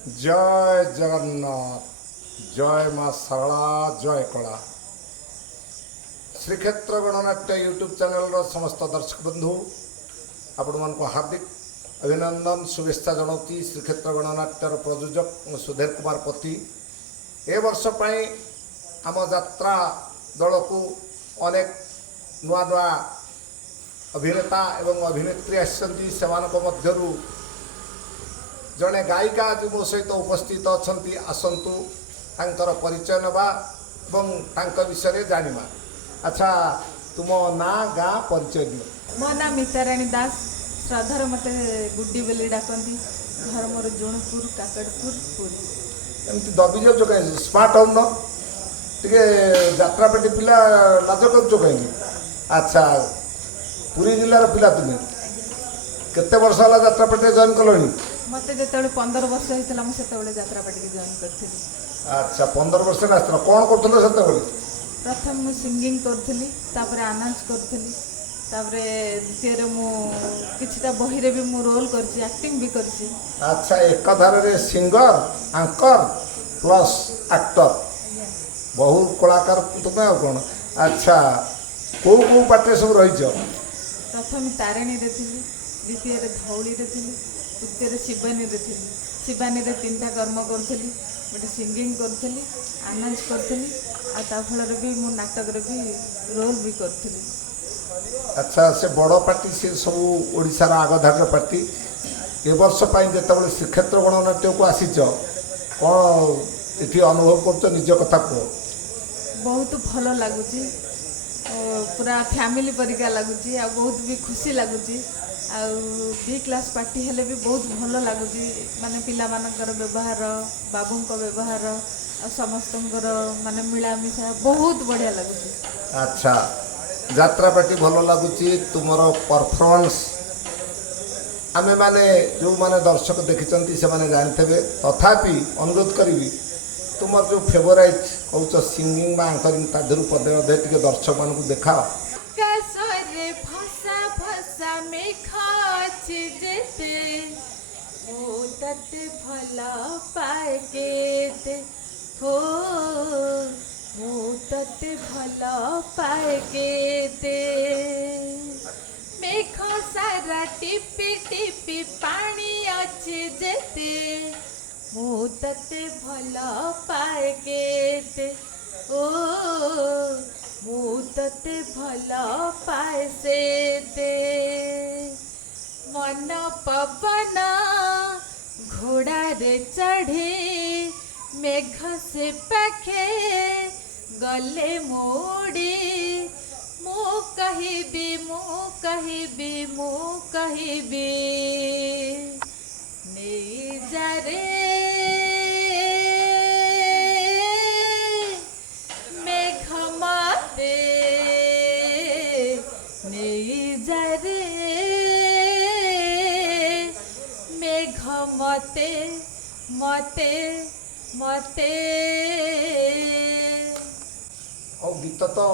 जय जगन्नाथ, जय माँ सरला, जय कला। श्रीक्षेत्र गणनाट्य यूट्यूब चैनल समस्त दर्शक बंधु आपण मान हार्दिक अभिनंदन शुभेच्छा जनाऊँ। श्रीक्षेत्र गणनाट्यर प्रयोजक सुधीर कुमार पति ए वर्ष आम यात्रा दल को अनेक नुआ नुआ अभिनेता एवं अभिनेत्री आसछन्ति। सेमानक मध्यरु जड़े गायिका आज मो सहित उपस्थित अच्छा आसतु तांकर परिचय नवा और विषय जाना। अच्छा तुम ना गाँ परिचय दियो। मो ना मिताराणी दास, श्रद्धार मत गुड्डी बोली डाकती। घर मोर जुणपुर काकड़पुर पुरी। एमती दबी जाऊँ कहीं स्मार्ट होम न टे जात्रापेटी पिला लाज कर कहीं। अच्छा पुरी जिलार पिला तुम्हें केते वर्ष है जात्रापेटी जॉइन कलोनी? मत जो 15 वर्ष होता मुझे जात्रापाटी जॉइन करी। अच्छा 15 वर्ष आसला कौन कर? प्रथम मु सिंगिंग करी, अनाउंस करी, द्वितीय मुझा बही भी मु रोल कर एक्टिंग भी कर। अच्छा एक धारे सिंगर एंकर प्लस एक्टर बहु कलाकार तुम्हें आ कौन? अच्छा कौ कौ पार्टी सब रही? प्रथम तारिणी रे थी, द्वितीय धौली रे थी, तृतीय शिवानी रे थी। शिवानी रे 3टा कर्म करी, गोटे सिंगिंग करी, अनाउंस करी, फल भी मु नाटक भी रोल भी करी। अच्छा से बड़ पार्टी से सब ओडिशार आगधार पार्टी ए वर्ष जो श्रीक्षेत्र गणनाट्य को आसीच कौन ये अनुभव कर निज कथा कह? बहुत भल लगुच, पूरा फैमिली परिका लगुच, बहुत भी खुशी लगुच। बी क्लास पार्टी हेले भी बहुत भल लगुच, माने पिला मानकर व्यवहार, बाबू व्यवहार, समस्त माने मिलामिशा बहुत बढ़िया लगुच। अच्छा यात्रा पार्टी भल लगुच। तुम परफॉर्मेंस आमे माने जो माने दर्शक देखी से माने जानते, तथापि अनुरोध करी तुम जो फेवराइट कौच सिंगिंग बा एंकरिंग तादर पदे अधे टे दर्शक मान को देखाओ। हो मुते भल पाए मेघ सारा टिपी टिपी पानी अच्छे जेते मुते भल पाए ओ मुते भल पाए से मन पवन घोड़ा रे चढ़े मेघ से पाखे गले मोड़ी मु कहबी नहीं जा रे मेघ माते नहीं जा रे मेघ मते मते मते। और गीत तो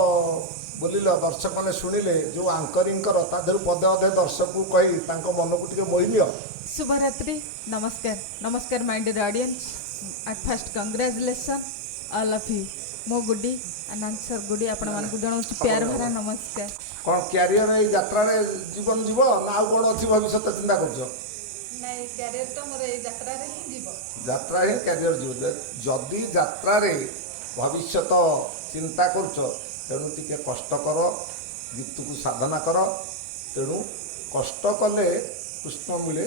बोलिल दर्शक मैंने शुणिले जो आंकरिंग कर तादर पदे अधे दर्शक को कही मन को टे बोल नियो। शुभरात्रि, नमस्कार नमस्कार my dear audience. At first congratulation all of you. मो गुड्डी अनाउंसर गुड्डी आपण मान को जणाउ प्यार भरा नमस्कार। कौन कैरियर ए यात्रा रे जीवन जीव ना कौन अच्छी भविष्य चिंता कर? नहीं कैरियर तो मोर ए यात्रा रे ही जीव। यात्रा ही कैरियर जीव। जदि यात्रा रे भविष्य चिंता कर तेणु टिके कष्ट कर, गीत को साधना कर। तेणु कष्ट कले कृष्ण मिले।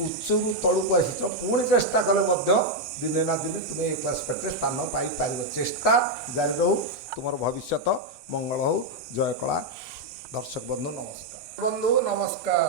उच्चरू तलू को आसी पुणी चेष्टा कले दिने ना दिने तुम्हें ए क्लास पेटे स्थान पाइपर। चेष्टा जारी रहू, तुम भविष्य मंगल हो। जय कला। दर्शक बंधु नमस्कार। बंधु नमस्कार।